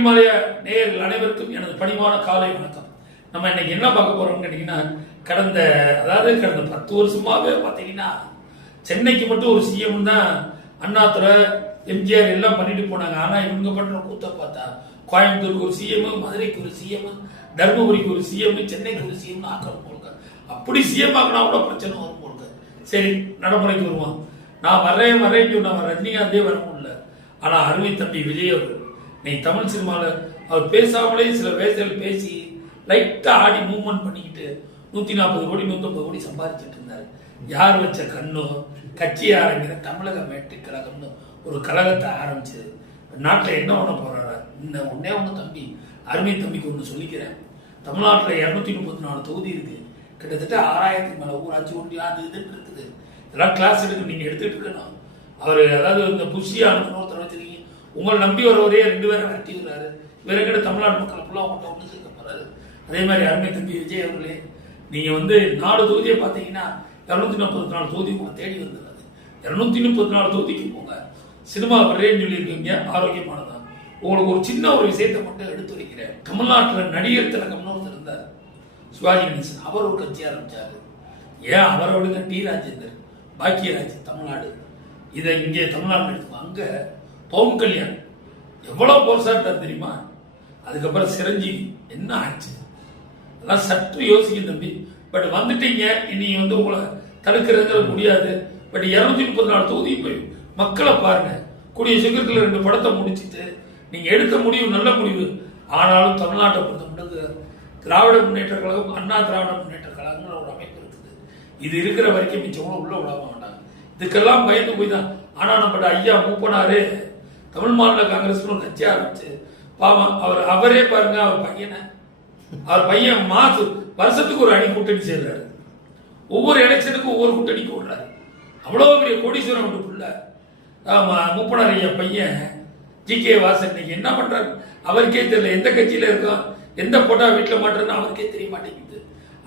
புலிமாலைய நேயர்கள் அனைவருக்கும் எனது பணிவான காலை வணக்கம். நம்ம இன்னைக்கு என்ன பார்க்க போறோம்னு கேட்டீங்கன்னா கடந்த அதாவது கடந்த பத்து வருஷமாவே பார்த்தீங்கன்னா சென்னைக்கு மட்டும் ஒரு சிஎம் தான் அண்ணாதுரை எம்ஜிஆர் எல்லாம் பண்ணிட்டு போனாங்க. ஆனா இவங்க பண்ற கூத்த பார்த்தா கோயம்புத்தூருக்கு ஒரு சிஎம் மதுரைக்கு ஒரு சிஎம் தர்மபுரிக்கு ஒரு சிஎம் சென்னைக்கு ஒரு சிஎம் ஆக்கணும் அப்படி சிஎம் ஆக்கினா கூட பிரச்சனை வரும் போடுங்க. சரி நடைமுறைக்கு வருவோம். நான் வரேன் வரேன்னு சொன்ன ரஜினிகாந்தே வர முடியல. ஆனா அருமை தம்பி விஜய் அவர்கள் நீ தமிழ் சினிமாவில் அவர் பேசாமலே சில வேசல் பேசி லைட்டாக ஆடி மூவ்மெண்ட் பண்ணிக்கிட்டு நூற்றி நாற்பது கோடி நூற்றம்பது கோடி சம்பாதிச்சிட்டு இருந்தார். யார் வச்ச கண்ணோ கட்சி ஆரம்பிக்கிற தமிழக மேட்டு கழகம்னு ஒரு கழகத்தை ஆரம்பிச்சு நாட்டில் என்ன பண்ண போகிறாரு இந்த ஒன்னே ஒன்று தம்பி அருமை தம்பிக்கு ஒன்று சொல்லிக்கிறேன். தமிழ்நாட்டில் இரநூத்தி முப்பத்தி நாலு தொகுதி இருக்குது கிட்டத்தட்ட ஆறாயிரத்துக்கு மேலே ஊராட்சி ஒன்றியம் அது இதுன்னு இருக்குது. இதெல்லாம் கிளாஸ் எடுக்க நீங்கள் எடுத்துகிட்டு இருக்கணும். அவர் அதாவது இந்த புஷியாக உங்களை நம்பி வரவரே ரெண்டு பேரும் கட்டி விடுறாரு. வேற தமிழ்நாடு மக்கள் ஃபுல்லாக அவங்கள்ட்ட ஒன்று சேர்க்க போறாரு. அதே மாதிரி அருமை தம்பி விஜய் அவர்களே நீங்கள் வந்து நாலு தொகுதியை பார்த்தீங்கன்னா இரநூத்தி நாற்பத்தி நாலு தொகுதி உங்களை தேடி வந்துடுறது இரநூத்தி முப்பத்தி நாலு தொகுதிக்கு போங்க. சினிமா வர்றேன்னு சொல்லியிருக்கீங்க ஆரோக்கியமானதான் உங்களுக்கு ஒரு சின்ன ஒரு விஷயத்தை மட்டும் எடுத்து வைக்கிறேன். தமிழ்நாட்டில் நடிகர் திலகம்னு ஒருத்தர் இருந்தார். சிவாஜி கணேசன். அவர் ஒரு கட்சி ஆரம்பிச்சாரு. ஏன்? அவரை விடுங்க டி ராஜேந்தர் பாக்கியராஜ் தமிழ்நாடு. இதை இங்கே தமிழ்நாடு எடுத்துக்கோ. அங்கே பவன் கல்யாண். எவ்வளோ போர்சாட்டார் தெரியுமா? அதுக்கப்புறம் சிரஞ்சீவி என்ன ஆச்சு? அதெல்லாம் சற்று யோசிக்க தம்பி. பட் வந்துட்டீங்க இனி வந்து உங்களை தடுக்கிறது முடியாது. பட் இரநூத்தி முப்பத்தி நாலு தொகுதி போய் மக்களை பாருங்க. கூடிய சீக்கிரத்தில் ரெண்டு படத்தை முடிச்சிட்டு நீங்கள் எடுத்த முடிவு நல்ல முடிவு. ஆனாலும் தமிழ்நாட்டை பொறுத்த மட்டும் திராவிட முன்னேற்ற கழகம் அண்ணா திராவிட முன்னேற்ற கழகம்னு ஒரு அமைப்பு இருக்குது. இது இருக்கிற வரைக்கும் மிச்சவங்களும் உள்ள விடாம வேண்டாம் இதுக்கெல்லாம் பயந்து போய் தான். ஆனால் நம்ம ஐயா மூப்பனாரு தமிழ் மாநில காங்கிரஸ் ஒரு கட்சி ஆரம்பிச்சு. பாவம் அவர் அவரே பாருங்க அவர் பையனை. அவர் பையன் மாசு வருஷத்துக்கு ஒரு அணி கூட்டணி சேர்றாரு. ஒவ்வொரு எலெக்ஷனுக்கும் ஒவ்வொரு கூட்டணிக்கு விடுறாரு அவ்வளோ பெரிய கோடீஸ்வரன் விட்டு புள்ள ஆமாம் மூப்பனார் ஐயா பையன் ஜி கே வாசன் இன்னைக்கு என்ன பண்ணுறாரு அவருக்கே தெரியல எந்த கட்சியில் இருக்கோம் எந்த போட்டா வீட்டில் மாட்டுறதுன்னு அவருக்கே தெரிய மாட்டேங்குது.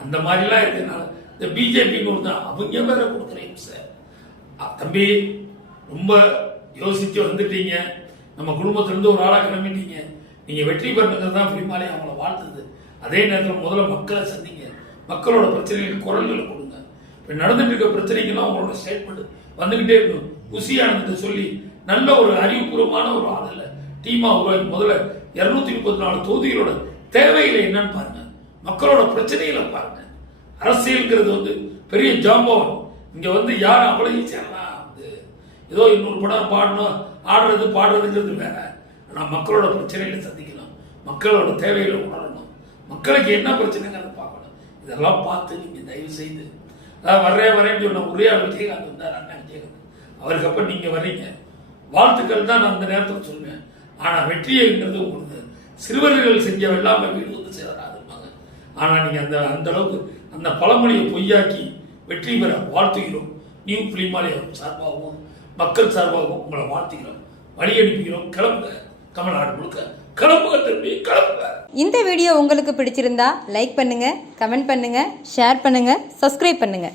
அந்த மாதிரிலாம் இருக்கனால இந்த பிஜேபின்னு ஒருத்தன் அவங்க வேற கொடுக்குறேன் சார் தம்பி ரொம்ப யோசிச்சு வந்துட்டீங்க. நம்ம குடும்பத்திலிருந்து ஒரு ஆளாக கிளம்பிட்டீங்க நீங்க வெற்றி பெறுறது தான் பிரிமாலே அவங்கள வாழ்த்துது. அதே நேரத்தில் முதல்ல மக்களை சந்திங்க. மக்களோட பிரச்சனைகளுக்கு குரல்களை கொடுங்க. இப்போ நடந்துட்டு இருக்க பிரச்சனைகள்லாம் அவங்களோட ஸ்டேட்மெண்ட் வந்துகிட்டே இருக்கணும் குசியானது சொல்லி நல்ல ஒரு அறிவுபூர்வமான ஒரு ஆளில் டீமா உருவாக்கி முதல்ல இரநூத்தி முப்பத்தி நாலு தொகுதிகளோட தேவைகளை என்னன்னு பாருங்க. மக்களோட பிரச்சனைகளை பாருங்க. அரசியல்ங்கிறது வந்து பெரிய ஜாம்பவன். இங்க வந்து யார் அவ்வளவு சேரலாம். ஏதோ இன்னொரு படம் பாடணும் ஆடுறது பாடுறதுங்கிறது வேற. ஆனால் மக்களோட பிரச்சனைகளை சந்திக்கணும். மக்களோட தேவைகளை உணரணும். மக்களுக்கு என்ன பிரச்சனைங்கிறத பார்க்கணும். இதெல்லாம் பார்த்து நீங்கள் தயவு செய்து அதாவது வர்றே வரேன்னு சொன்ன ஒரே விஜயகாந்த் வந்தார் அண்ணன் விஜயகாந்த். அவருக்கு அப்போ நீங்கள் வர்றீங்க வாழ்த்துக்கள் தான் நான் அந்த நேரத்தில் சொல்லுவேன் ஆனால் வெற்றியைங்கிறது உங்களுக்கு சிறுவர்கள் செஞ்ச வெள்ளாமை வீடு வந்து சேராதுப்பாங்க ஆனால் நீங்கள் அந்த அந்த அளவுக்கு அந்த பழமொழியை பொய்யாக்கி வெற்றி பெற வாழ்த்துகிறோம். நியூ பிலிமாலயம் சார்பாகவும் மக்கள் சார்பாக உங்களை வாழ்த்துகிறோம். வழி அனுப்புகிறோம். கிளம்புங்க. தமிழ்நாடு முழுக்க கிளம்புங்க திரும்பி கிளம்புங்க. இந்த வீடியோ உங்களுக்கு பிடிச்சிருந்தா லைக் பண்ணுங்க கமெண்ட் பண்ணுங்க ஷேர் பண்ணுங்க சப்ஸ்கிரைப் பண்ணுங்க.